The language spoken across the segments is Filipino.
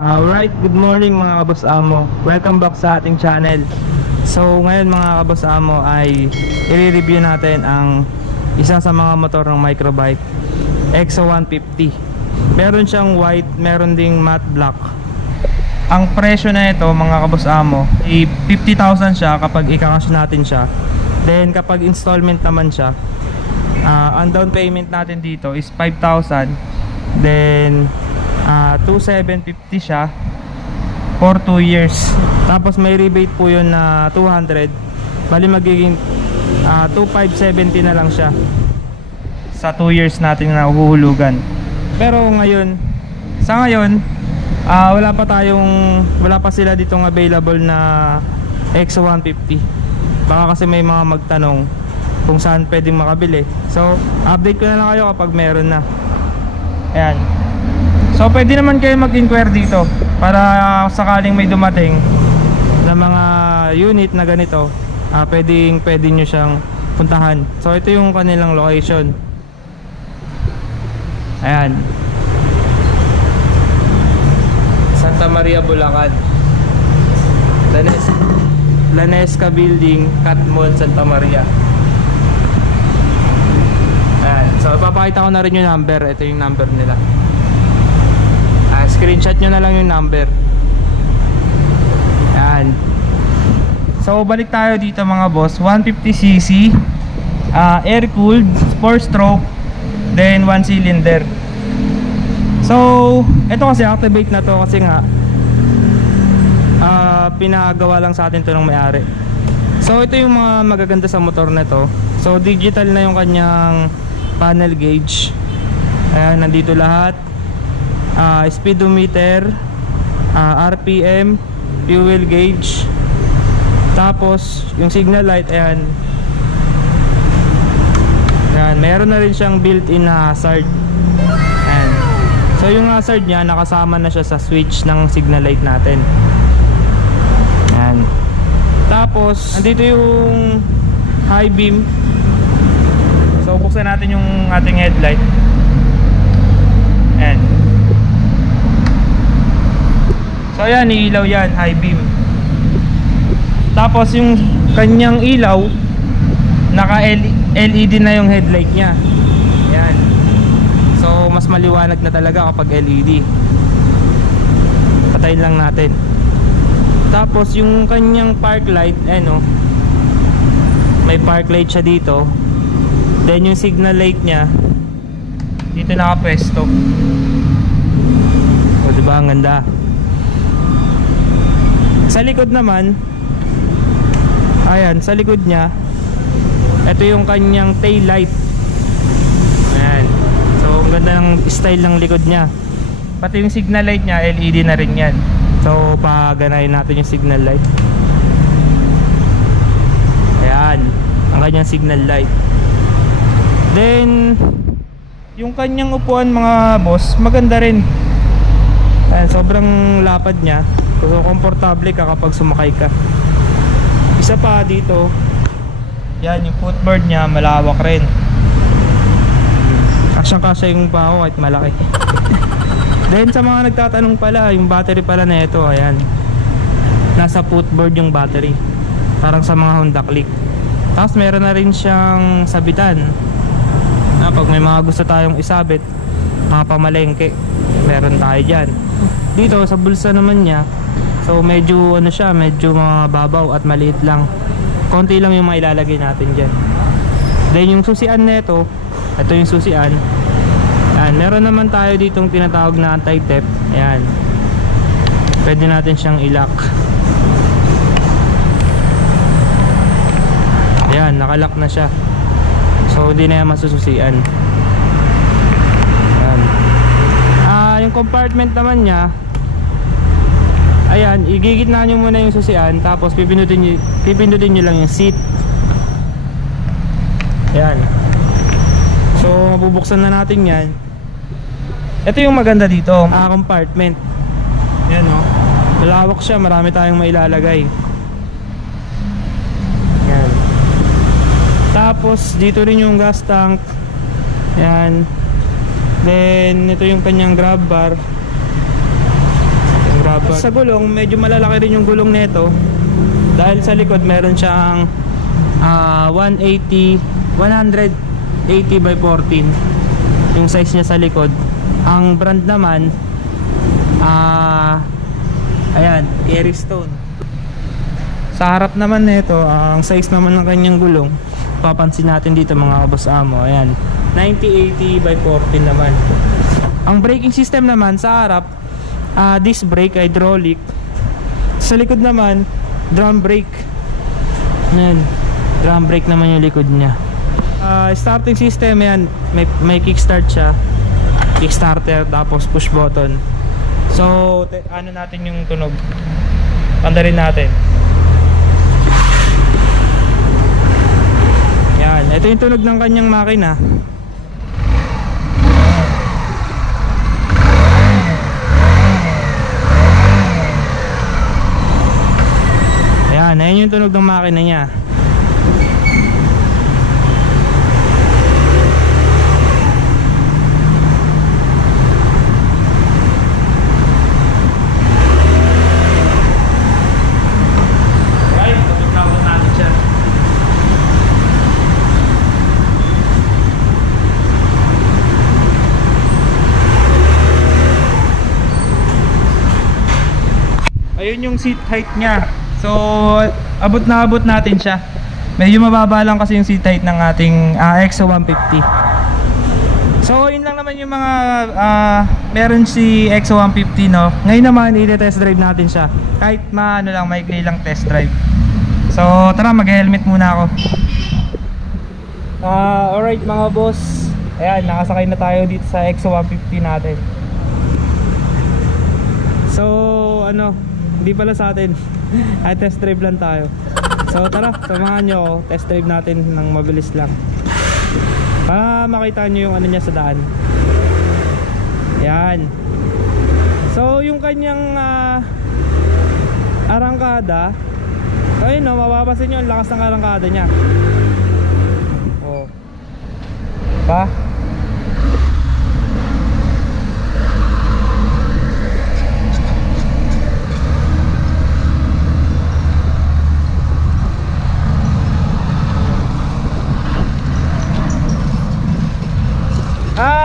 Alright, good morning mga kabos amo. Welcome back sa ating channel. So ngayon mga kabos amo ay i-review natin ang isa sa mga motor ng microbike, EXO 150. Meron siyang white, meron ding matte black. Ang presyo na ito mga kabos amo ay 50,000 siya kapag i-cash natin siya. Then kapag installment naman siya, ang down payment natin dito is 5,000. Then 2,750 siya for 2 years. Tapos may rebate po yun na 200. Bali magiging 2,570 na lang siya sa 2 years natin na huhulugan. Pero ngayon, sa ngayon, wala pa sila ditong available na EXO 150. Baka kasi may mga magtanong kung saan pwedeng makabili. So update ko na lang kayo kapag meron na. Ayan. So pwede naman kayo mag-inquire dito para sakaling may dumating na mga unit na ganito, pwede nyo siyang puntahan. So ito yung kanilang location. Ayan, Santa Maria, Bulacan, Lanesca Building, Catmon, Santa Maria. Ayan. So ipapakita ko na rin yung number. Ito yung number nila. Screenshot nyo na lang yung number. Yan. So balik tayo dito mga boss. 150cc, air cooled, 4 stroke, then 1 cylinder. So ito kasi activate na to kasi nga pinagawa lang sa atin to ng may-ari. So ito yung mga magaganda sa motor na to. So digital na yung kanyang panel gauge. Ayan, nandito lahat. Speedometer, RPM, fuel gauge. Tapos yung signal light, ayan. Ayan, meron na rin siyang built-in na hazard. Ayan. So yung hazard niya nakasama na siya sa switch ng signal light natin. Ayan. Tapos andito yung high beam. So buksan natin yung ating headlight. Ayan. So ayan, ilaw yan, high beam. Tapos yung kanyang ilaw, naka LED na yung headlight nya. Ayan. So mas maliwanag na talaga kapag LED. Patayin lang natin. Tapos yung kanyang park light, may park light siya dito. Then yung signal light nya dito nakapwesto. O diba, ang ganda. Sa likod naman, ayan, sa likod nya, ito yung kanyang tail light. Ayan. So ang ganda ng style ng likod nya. Pati yung signal light nya, LED na rin yan. So paganayin natin yung signal light. Ayan, ang kanyang signal light. Then yung kanyang upuan mga boss, maganda rin. Ayan, sobrang lapad nya. So komportable ka kapag sumakay ka. Isa pa dito, yan yung footboard nya, malawak rin. Kasyang-kasya yung pao kahit malaki. Then sa mga nagtatanong pala, yung battery pala na ito, ayan, nasa footboard yung battery, parang sa mga Honda Click. Tapos meron na rin siyang sabitan. Pag may mga gusto tayong isabit, mga pamalengke, meron tayo dyan. Dito sa bulsa naman nya, so medyo medyo mababaw at maliit lang. Konti lang yung mailalagay natin dyan. Then yung susian nito, ito yung susian. Ayan, meron naman tayo ditong tinatawag na anti-theft. Ayan, pwede natin siyang i-lock. Ayan, nakalock na siya. So hindi na yan masususian. Ayan. Yung compartment naman nya, ayan, igigitna nyo muna yung susian. Tapos pipindutin nyo lang yung seat. Ayan. So mabubuksan na natin yan. Ito yung maganda dito, compartment. Ayan, malawak siya, marami tayong mailalagay. Ayan. Tapos dito rin yung gas tank. Ayan. Then ito yung kanyang grab bar. Sa gulong, medyo malalaki rin yung gulong nito. Dahil sa likod meron siyang 180 by 14 yung size niya sa likod. Ang brand naman ayan, Airstone. Sa harap naman nito, ang size naman ng kanyang gulong, papansin natin dito mga kaboss amo, ayan, 90/80 by 14 naman. Ang braking system naman sa harap, disc brake, hydraulic. Sa likod naman, drum brake. Ayan, drum brake naman yung likod niya. Starting system, ayan, may kickstart siya, kickstarter, tapos push button. So ano natin yung tunog, pandarin natin. Yan, ito yung tunog ng kanyang makina. Ayan yung tunog ng makina niya. Ayun yung seat height niya. So abot na abot natin siya. Medyo mababa lang kasi yung seat height ng ating EXO 150. So yun lang naman yung mga meron si EXO 150, no. Ngayon naman i-test drive natin siya. Kahit maano lang, maikli lang test drive. So tara, mag-helmet muna ako. Alright mga boss. Ayan, nakasakay na tayo dito sa EXO 150 natin. So ano, hindi pala sa atin. Ay, test drive lang tayo. So tara, samahan nyo ako. Test drive natin ng mabilis lang, para makita nyo yung ano niya sa daan. Yan. So yung kanyang arangkada, ayun no, mapapasin nyo ang lakas ng arangkada niya. Oh, pa.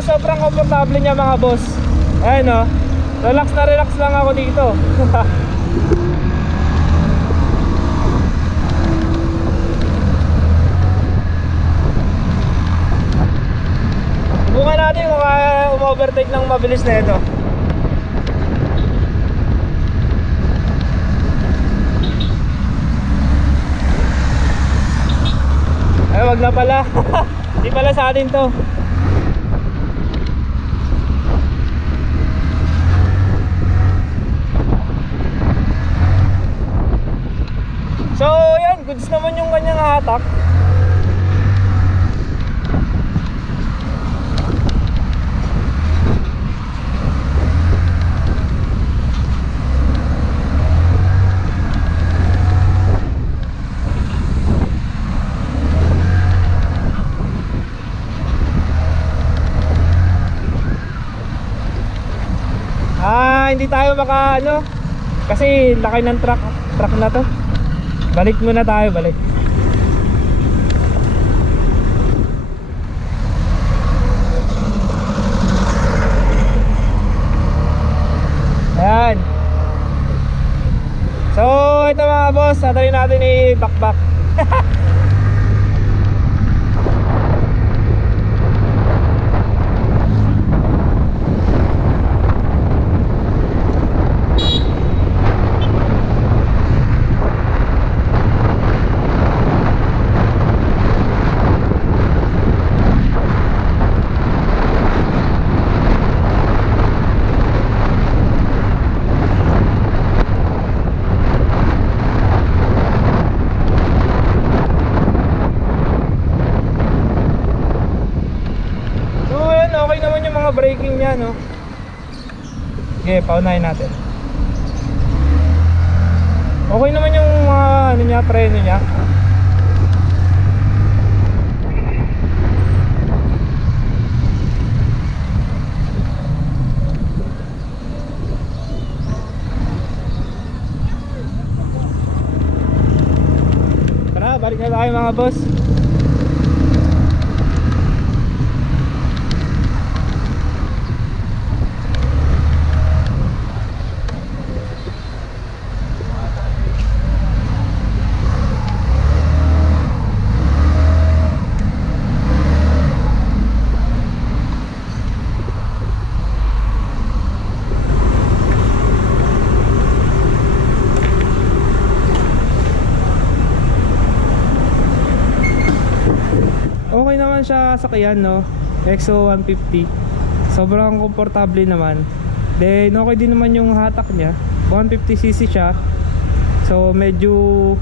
Sobrang komportable niya mga boss. Ayun no, relax na relax lang ako dito. Subukan natin kung kaya um-overtake ng mabilis na ito. Ay, wag na pala. Hindi pala sa atin to. So yan, goods naman yung kanyang hatak. Hindi tayo maka ano, kasi laki ng truck na to. Balik muna tayo, balik. Ayan. So ito mga boss, natin natin i-back. Braking niya, no? Okay, paunahin natin. Okay naman yung ano niya, preno niya. mga boss. Okay naman siya sakyan, no? EXO 150. Sobrang komportable naman. Then okay din naman yung hatak niya. 150cc siya. So medyo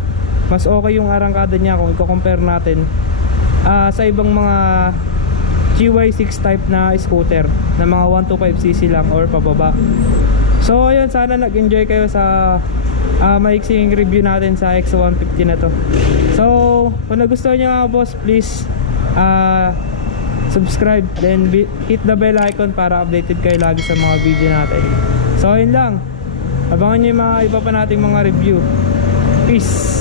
mas okay yung arangkada niya kung i-compare natin sa ibang mga GY6 type na scooter na mga 125cc lang or pababa. So ayun, sana nag-enjoy kayo sa maiksing review natin sa EXO 150 na to. So kung nagustuhan nyo nga boss, please subscribe, then hit the bell icon para updated kayo lagi sa mga video natin. So ayun lang, abangan nyo yung mga iba pa nating mga review. Peace.